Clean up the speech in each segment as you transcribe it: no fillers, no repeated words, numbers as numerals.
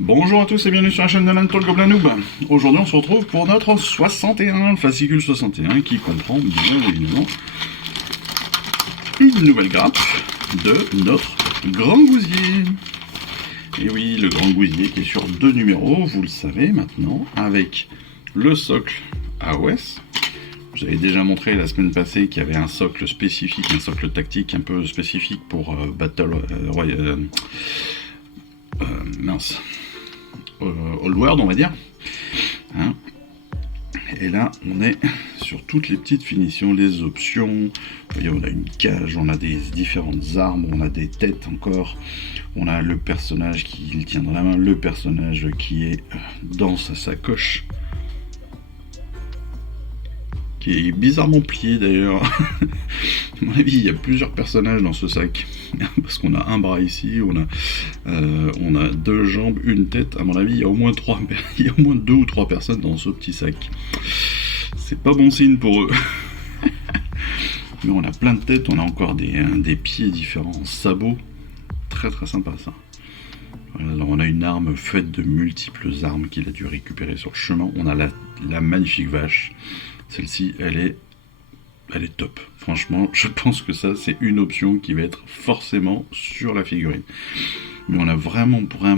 Bonjour à tous et bienvenue sur la chaîne de Mental Goblin Noob. Aujourd'hui on se retrouve pour notre 61, le fascicule 61, qui comprend bien évidemment une nouvelle grappe de notre grand gousier. Et oui, le grand gousier qui est sur 2 numéros, vous le savez maintenant, avec le socle AOS. Je vous avais déjà montré la semaine passée qu'il y avait un socle spécifique, un socle tactique un peu spécifique pour Battle Old World, on va dire. Hein, et là, on est sur toutes les petites finitions, les options. Vous voyez, on a une cage, on a des différentes armes, on a des têtes encore. On a le personnage qui le tient dans la main, le personnage qui est dans sa sacoche. Qui est bizarrement plié d'ailleurs. À mon avis, il y a plusieurs personnages dans ce sac. Parce qu'on a un bras ici, on a 2 jambes, une tête. À mon avis, il y a au moins 2 ou 3 personnes dans ce petit sac. C'est pas bon signe pour eux. Mais on a plein de têtes, on a encore des pieds différents, sabots. Très très sympa ça. Voilà, alors on a une arme faite de multiples armes qu'il a dû récupérer sur le chemin. On a la magnifique vache. Celle-ci, elle est top. Franchement, je pense que ça, c'est une option qui va être forcément sur la figurine. Mais on a vraiment plein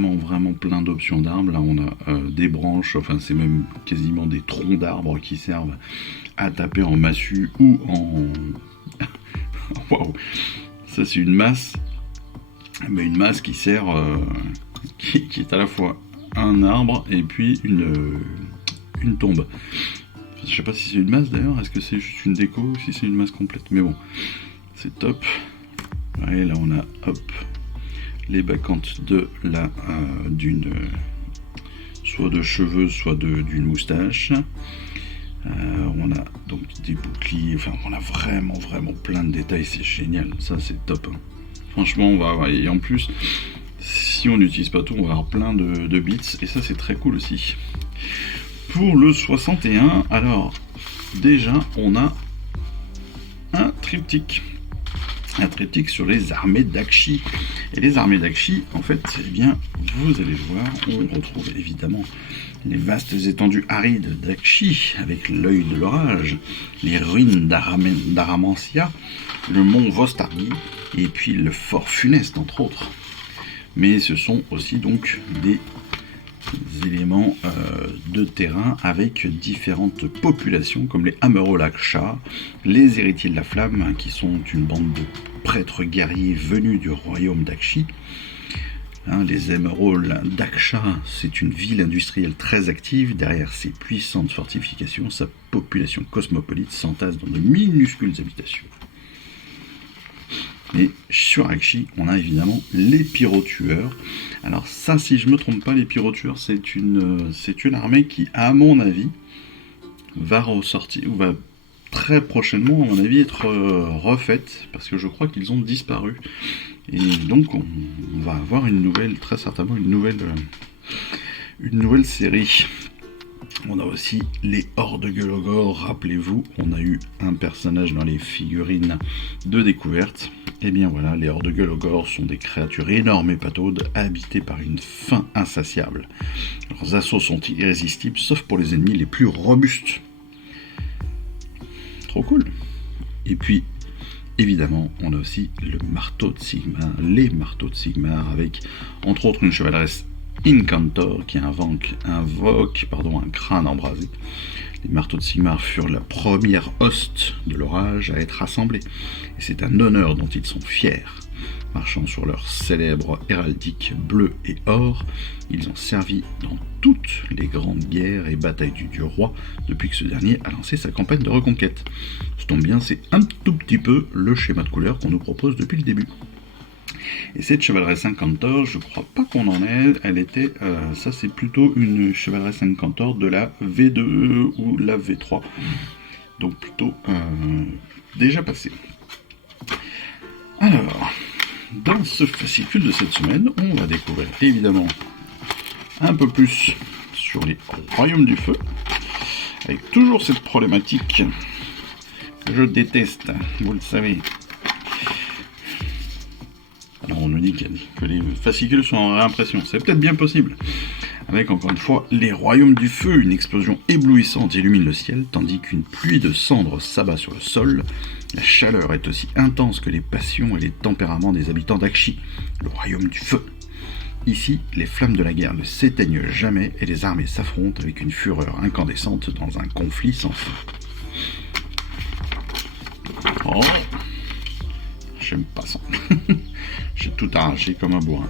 d'options d'armes. Là, on a des branches, enfin, c'est même quasiment des troncs d'arbres qui servent à taper en massue ou en... Waouh. Ça, c'est une masse. Mais une masse qui sert... qui est à la fois un arbre et puis une tombe. Je sais pas si c'est une masse d'ailleurs, est-ce que c'est juste une déco ou si c'est une masse complète, mais bon, c'est top. Et là on a, hop, les bacchantes de soit de cheveux, soit d'une moustache. On a donc des boucliers, enfin on a vraiment plein de détails, c'est génial, ça c'est top. Hein. Franchement, on va avoir, et en plus, si on n'utilise pas tout, on va avoir plein de bits, et ça c'est très cool aussi. Pour le 61, alors déjà on a un triptyque sur les armées d'Akshi. Et les armées d'Akshi, en fait, eh bien, vous allez le voir, on retrouve évidemment les vastes étendues arides d'Akshi avec l'œil de l'orage, les ruines d'Aramancia, le mont Vostargi et puis le fort funeste entre autres. Mais ce sont aussi donc des éléments de terrain avec différentes populations comme les Amerolaksha, les héritiers de la flamme qui sont une bande de prêtres guerriers venus du royaume d'Akshi. Hein, les Emerald d'Aksha, c'est une ville industrielle très active. Derrière ses puissantes fortifications, sa population cosmopolite s'entasse dans de minuscules habitations. Et sur Akshi, on a évidemment les pyrotueurs. Alors ça, si je ne me trompe pas, les pyrotueurs, c'est une armée qui, à mon avis, va ressortir, ou va très prochainement, à mon avis, être refaite, parce que je crois qu'ils ont disparu. Et donc, on va avoir très certainement une nouvelle série. On a aussi les Hordes Gueulogor, rappelez-vous, on a eu un personnage dans les figurines de découverte. Et bien voilà, les Hordes Gueulogor sont des créatures énormes et pataudes, habitées par une faim insatiable. Leurs assauts sont irrésistibles, sauf pour les ennemis les plus robustes. Trop cool. Et puis, évidemment, on a aussi les marteaux de Sigmar, avec entre autres une chevaleresse Incantor qui invoque un crâne embrasé. Les marteaux de Sigmar furent la première hoste de l'orage à être assemblée, et c'est un honneur dont ils sont fiers. Marchant sur leur célèbre héraldique bleu et or, ils ont servi dans toutes les grandes guerres et batailles du dieu roi depuis que ce dernier a lancé sa campagne de reconquête. Ça tombe bien, c'est un tout petit peu le schéma de couleur qu'on nous propose depuis le début. Et cette chevaleresse Incantor, je crois pas qu'on en ait, elle était, ça c'est plutôt une chevaleresse Incantor de la V2 ou la V3, donc plutôt déjà passé. Alors, dans ce fascicule de cette semaine, on va découvrir évidemment un peu plus sur les royaumes du feu, avec toujours cette problématique que je déteste, vous le savez. Alors on nous dit que les fascicules sont en réimpression. C'est peut-être bien possible. Avec encore une fois les royaumes du feu, une explosion éblouissante illumine le ciel, tandis qu'une pluie de cendres s'abat sur le sol. La chaleur est aussi intense que les passions et les tempéraments des habitants d'Akshi, le royaume du feu. Ici, les flammes de la guerre ne s'éteignent jamais et les armées s'affrontent avec une fureur incandescente dans un conflit sans fin. Oh, j'aime pas ça. J'ai tout arraché comme un bourrin.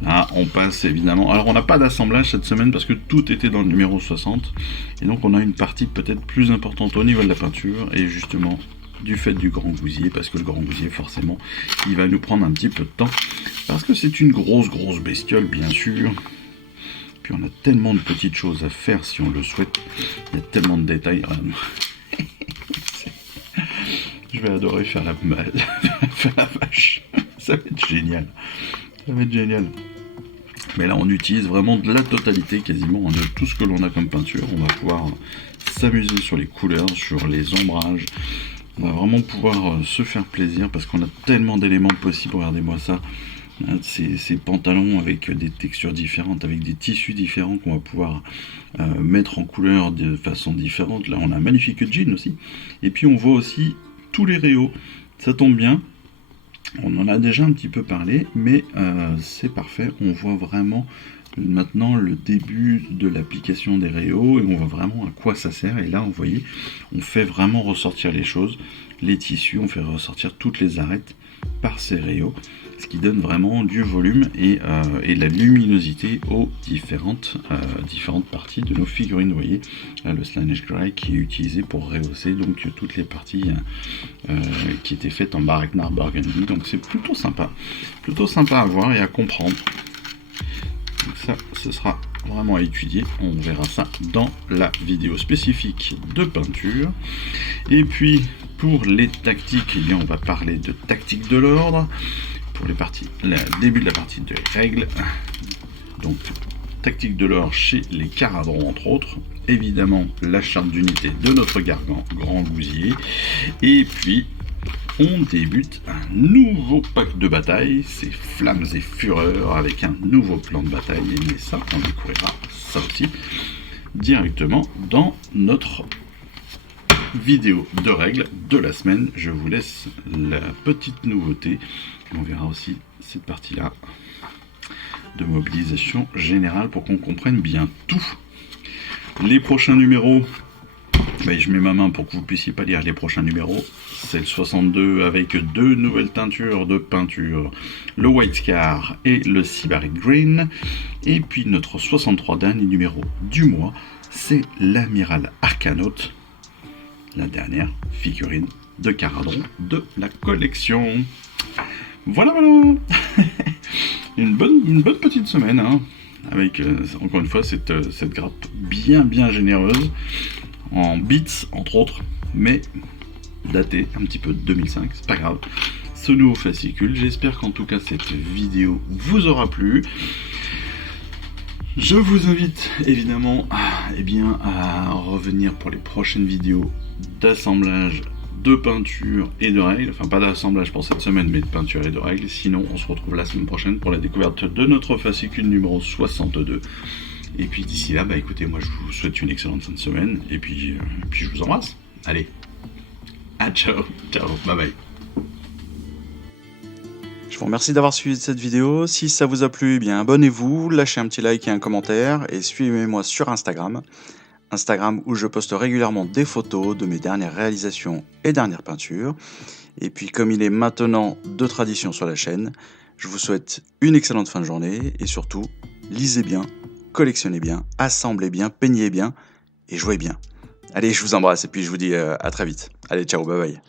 Là, on passe évidemment. Alors, on n'a pas d'assemblage cette semaine parce que tout était dans le numéro 60. Et donc, on a une partie peut-être plus importante au niveau de la peinture. Et justement, du fait du grand gousier, parce que le grand gousier, forcément, il va nous prendre un petit peu de temps. Parce que c'est une grosse bestiole, bien sûr. Puis, on a tellement de petites choses à faire si on le souhaite. Il y a tellement de détails. Je vais adorer faire la vache. Ça va être génial. Ça va être génial. Mais là, on utilise vraiment de la totalité, quasiment, de tout ce que l'on a comme peinture. On va pouvoir s'amuser sur les couleurs, sur les ombrages. On va vraiment pouvoir se faire plaisir parce qu'on a tellement d'éléments possibles. Regardez-moi ça. Ces pantalons avec des textures différentes, avec des tissus différents qu'on va pouvoir mettre en couleur de façon différente. Là, on a un magnifique jean aussi. Et puis, on voit aussi tous les réaux. Ça tombe bien. On en a déjà un petit peu parlé, mais c'est parfait. On voit vraiment maintenant le début de l'application des réaux et on voit vraiment à quoi ça sert. Et là, vous voyez, on fait vraiment ressortir les choses, les tissus, on fait ressortir toutes les arêtes par ces réaux, ce qui donne vraiment du volume et de la luminosité aux différentes parties de nos figurines. Vous voyez, là, le Slaanesh Grey qui est utilisé pour rehausser donc toutes les parties qui étaient faites en Bareknar Burgundy. Donc c'est plutôt sympa à voir et à comprendre. Donc ça, ce sera vraiment à étudier. On verra ça dans la vidéo spécifique de peinture. Et puis pour les tactiques, eh bien, on va parler de tactique de l'ordre. Pour les parties, le début de la partie de règles. Donc tactique de l'ordre chez les Caradrons entre autres. Évidemment la charte d'unité de notre Gargan Grand Gousier. Et puis on débute un nouveau pack de bataille, c'est Flammes et Fureurs, avec un nouveau plan de bataille, mais ça, on découvrira ça aussi directement dans notre vidéo de règles de la semaine. Je vous laisse la petite nouveauté, on verra aussi cette partie-là de mobilisation générale pour qu'on comprenne bien tout. Les prochains numéros, je mets ma main pour que vous puissiez pas lire les prochains numéros. C'est le 62 avec deux nouvelles teintures de peinture, le White Scar et le Sybaric Green. Et puis notre 63 dernier numéro du mois, c'est l'Amiral Arcanaut, la dernière figurine de Caradron de la collection. Voilà. Une bonne petite semaine, hein, avec encore une fois cette grappe bien généreuse, en bits entre autres, mais daté un petit peu de 2005, c'est pas grave. Ce nouveau fascicule, j'espère qu'en tout cas cette vidéo vous aura plu. Je vous invite évidemment à revenir pour les prochaines vidéos d'assemblage, de peinture et de règles. Enfin, pas d'assemblage pour cette semaine, mais de peinture et de règles. Sinon, on se retrouve la semaine prochaine pour la découverte de notre fascicule numéro 62. Et puis d'ici là, écoutez, moi je vous souhaite une excellente fin de semaine. Et puis je vous embrasse. Allez, ciao, bye bye. Je vous remercie d'avoir suivi cette vidéo. Si ça vous a plu, abonnez-vous, lâchez un petit like et un commentaire et suivez-moi sur Instagram où je poste régulièrement des photos de mes dernières réalisations et dernières peintures. Et puis comme il est maintenant de tradition sur la chaîne, je vous souhaite une excellente fin de journée et surtout, lisez bien, collectionnez bien, assemblez bien, peignez bien et jouez bien. Allez, je vous embrasse et puis je vous dis à très vite. Allez, ciao, bye bye.